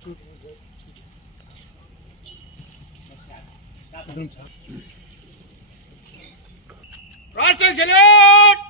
Salute! સલામી